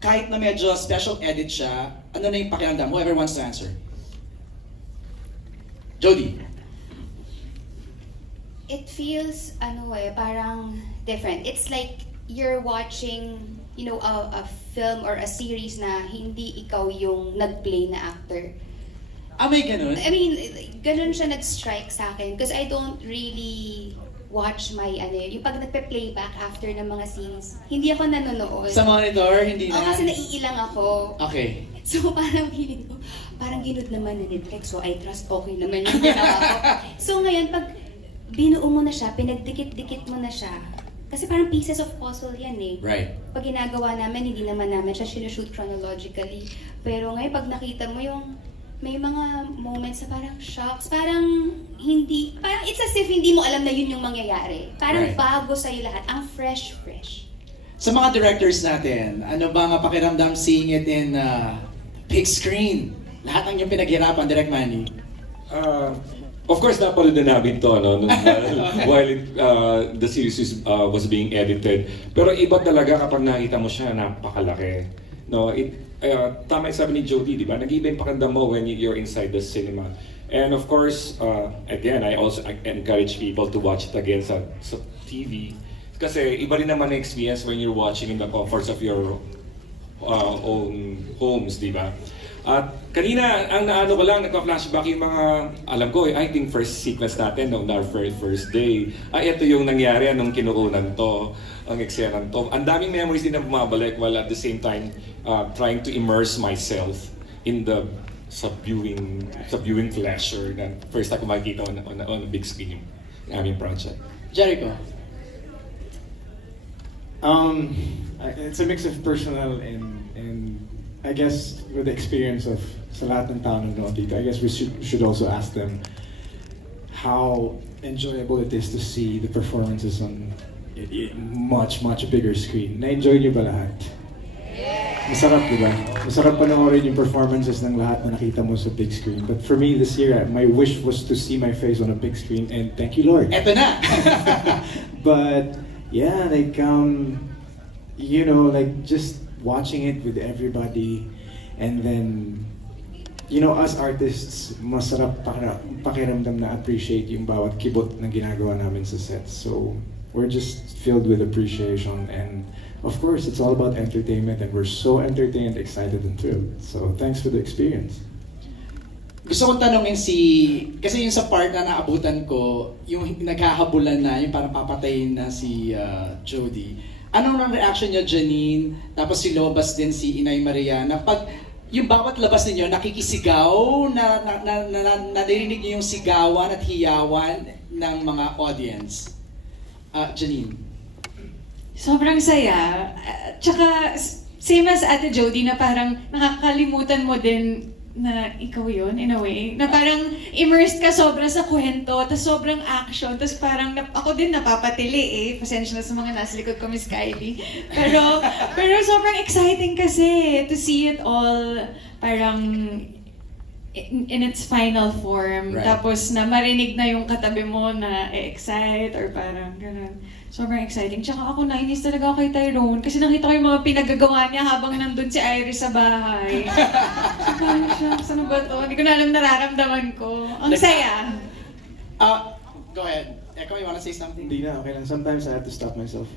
kahit na medyo special edit siya, ano na yung pakiramdam? Whoever wants to answer. Jody. It feels, parang different. It's like you're watching, a film or a series na hindi ikaw yung nag-play na actor. May ganun? I mean, ganun siya nag-strike sa akin because I don't really watch my, yung pag nagpe-playback after ng mga scenes, hindi ako nanonood. Sa monitor, hindi na? Kasi naiilang ako. Okay. So parang feeling ko, parang ginod naman na Netflix, so I trust okay naman yung ginawa ko. So ngayon, pag binuo mo na siya, pinagdikit-dikit mo na siya, kasi parang pieces of puzzle yan eh. Right. Pag ginagawa namin, hindi naman namin siya sinushoot chronologically. Pero ngayon, pag nakita mo yung may mga moments na parang shocks, parang it's as if hindi mo alam na yun yung mangyayari. Parang bago sa'yo lahat, ang fresh. Sa mga directors natin, ano ba nga pakiramdam seeing it in big screen? Lahat ng yung pinaghirapan, Direk Manny. Of course, napanood na namin to while the series was being edited. Pero iba talaga kapag nakita mo siya, napakalaki. No, tama yung sabi ni Jody, di ba? Nag-iba yung pakiramdam mo when you're inside the cinema. And of course, again, I encourage people to watch it again sa TV. Kasi iba rin naman ang experience when you're watching in the comforts of your own homes, di ba? At kanina, ang naano ko lang, nagpa-flashback yung mga, alam ko, I think first sequence natin, on our first day. Ito yung nangyari, anong kinukunan to, ang eksenan to. Ang daming memories din na bumabalik while at the same time trying to immerse myself in the subviewing pleasure na first time ko makikita on a big screen yung aming project. Jericho. It's a mix of personal and I guess with the experience of sa lahat ng tao nanonood dito, I guess we should also ask them how enjoyable it is to see the performances on much bigger screen. Na-enjoy niyo ba lahat? Masarap, di ba? Masarap panoorin yung performances ng lahat na nakita mo sa big screen. But for me this year, my wish was to see my face on a big screen, and thank you, Lord. Eto na! But yeah, like just watching it with everybody, and then us artists, masarap pakiramdam na appreciate yung bawat kibot na ginagawa namin sa sets. So we're just filled with appreciation, and of course it's all about entertainment, and we're so entertained, excited, and thrilled. So thanks for the experience. Gusto kong tanongin kasi yung sa part na naabutan ko, yung naghahabulan na, yung parang papatayin na si Jody. Anong ang reaction niyo, Janine? Tapos si Lobas din, si Inay Mariana. Pag yung bawat labas ninyo, nakikisigaw, narinig niyo yung sigawan at hiyawan ng mga audience. Janine. Sobrang saya. Tsaka, same as Ate Jody, na parang nakakalimutan mo din na ikaw yun, in a way. Na parang immersed ka sobra sa kwento, tas sobrang action, tas parang ako din napapatili eh. Pasensya na sa mga nasa likod ko, Miss Kylie. Pero sobrang exciting kasi to see it all parang in its final form. Right. Tapos na marinig na yung katabi mo na excite or parang gano'n. Sobrang exciting. Tsaka ako nainis talaga ako kay Tyrone kasi nakita ko yung mga pinagagawa niya habang nandun si Iris sa bahay. Parang siya, saan ba to? Hindi ko na alam nararamdaman ko. Ang saya. Go ahead. Eko, you wanna say something? Hindi na, okay lang. Sometimes I have to stop myself.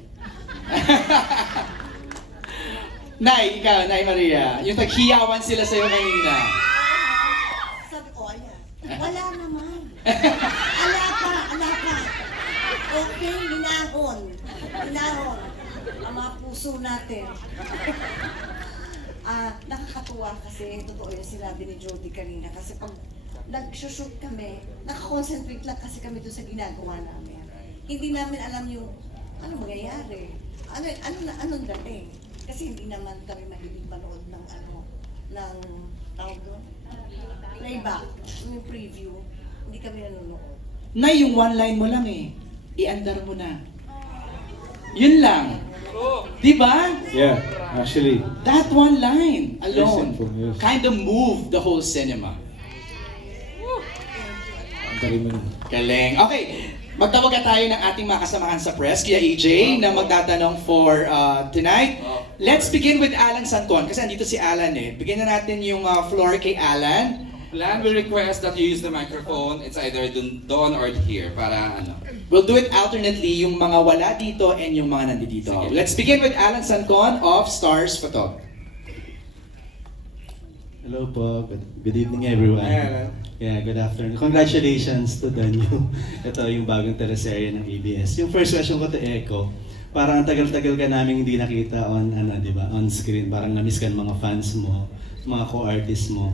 Nay, ikaw, Nay Maria. Yung taghiyawan sila sa'yo kanina. Sabi ko, ayan. Wala naman. Ala ka. Okay, hinahon. Ang mga puso natin. Nakakatuwa kasi totoo yung sinabi ni Jody kanina. Kasi pag nag-shoot kami, nakakonsentrate lang kasi kami doon sa ginagawa namin. Hindi namin alam yung ano mangyayari. Anong dating. Kasi hindi naman kami mahilig manood ng tawag doon? Playback. Yung preview. Hindi kami nanonood. Nay, yung one line mo lang eh. I-andar mo na. Yun lang. Di ba? Yeah, actually. That one line alone simple, yes. kind of moved the whole cinema. Galing. Okay, magtawag tayo ng ating mga kasamahan sa press, Kuya AJ, na magtatanong for tonight. let's begin with Alan Santon. Kasi andito si Alan eh. Bigyan na natin yung floor kay Alan. Plan will request that you use the microphone. It's either doon or here para ano. We'll do it alternately, yung mga wala dito and yung mga nandito. Sige. Let's begin with Alan Santon of Stars Photo. Hello po. Good evening everyone. Hi, Alan. Yeah, good afternoon. Congratulations to the new, ito yung bagong teleserye ng ABS. Yung first question ko to Echo, parang ang tagal-tagal ka namin hindi nakita on, di ba, on screen. Parang na-miss ka ng mga fans mo, mga co-artists mo.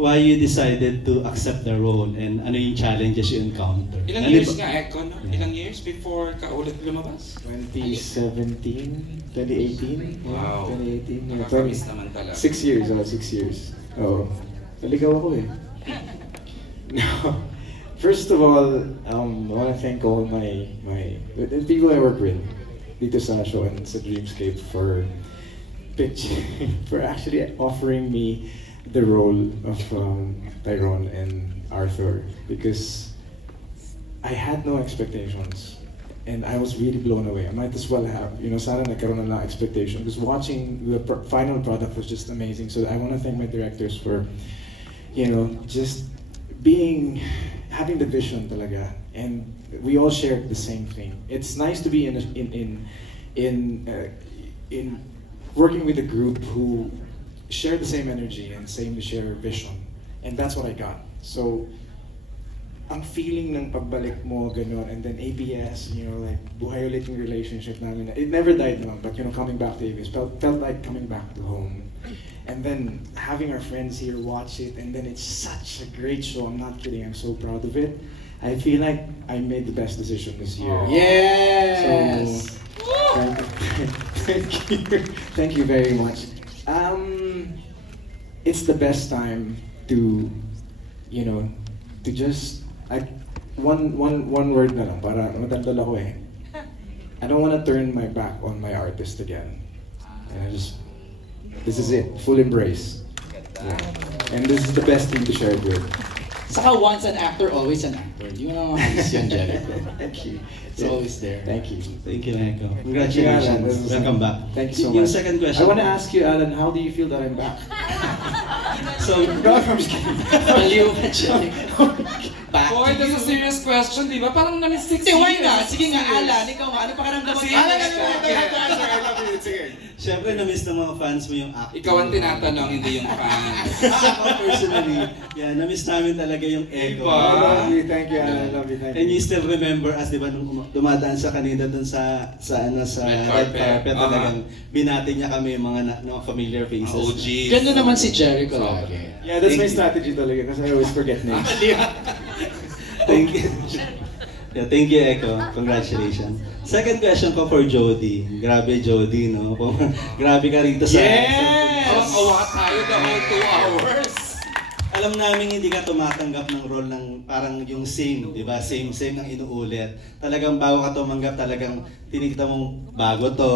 Why you decided to accept the role and ano yung challenges you encounter? Ilang years nga, Echo, no? Ilang years before ka ulit lumabas? 2017, 2018. Wow. 2018. Yeah, Nakakamiss naman talaga. 6 years, 6 years. Oo. Naligaw ako eh. No. First of all, I want to thank all the people I work with dito sa show and sa Dreamscape for actually offering me the role of Tyrone and Arthur, because I had no expectations and I was really blown away. I might as well have, sana nagkaroon na lang expectation, because watching the final product was just amazing. So I want to thank my directors for, just having the vision talaga, and we all shared the same thing. It's nice to be in working with a group who share the same energy and share vision, and that's what I got. So ang feeling ng pagbalik mo ganon, and then ABS, like buhay ulit yung relationship namin. It never died naman, but coming back to ABS felt like coming back to home. And then having our friends here watch it, and then it's such a great show. I'm not kidding, I'm so proud of it. I feel like I made the best decision this year. Yes! So, thank you very much. It's the best time to, to just, one word na lang, para madaldal ako eh. I don't want to turn my back on my artist again. And this is it, full embrace. Yeah. And this is the best team to share it with. Saka once an actor, always an actor. Di mo naman halos yun, Jericho. Thank you. It's always there. Thank you. Thank you, Echo. Alan. Congratulations. Welcome back. Thank you so Yung much. second question. I want to ask you, Alan, how do you feel that I'm back? So, No, I'm just kidding. Baliw ka, Jericho. Back Boy, to that's a you. serious question, di ba? Parang na-miss 6 Hindi, years. why not? Sige nga, Alan, ikaw nga. Ano pakiramdam mo? Sige. syempre na-miss ng mga fans mo yung acting. Ikaw ang tinatanong, hindi yung fans. Ako personally, na-miss namin talaga yung Echo. Diba? I love you, thank you, Alan. I love you, thank And you. you still remember us, di ba, nung dumadaan sa kanina dun sa Red carpet. talagang binati niya kami yung mga familiar faces. OG. Ganda naman si Jericho lagi. Yeah, that's my Thank you. strategy talaga, kasi I always forget names. Thank you. Yeah, thank you, Echo. Congratulations. Second question ko for Jody. Grabe, Jody, no? Grabe ka rito sa... Yes! Ang awa tayo the whole 2 hours. Alam namin hindi ka tumatanggap ng role ng parang yung same, di ba? Same ang inuulit. Talagang bago ka tumanggap, talagang tinignan mong bago to.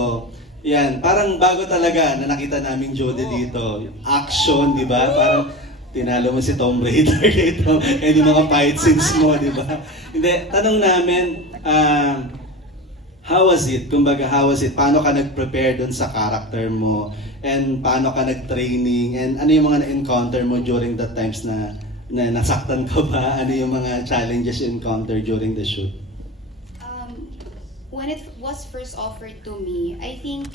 Yan, parang bago talaga na nakita namin Jody dito. Action, di ba? Parang tinalo mo si Tomb Raider dito. And yung mga fight scenes mo, di ba? Hindi, tanong namin, how was it? Kumbaga, how was it? Paano ka nag-prepare dun sa character mo? And paano ka nag-training? And ano yung mga na-encounter mo during the times na nasaktan ka ba? Ano yung mga challenges you encounter during the shoot? When it was first offered to me, I think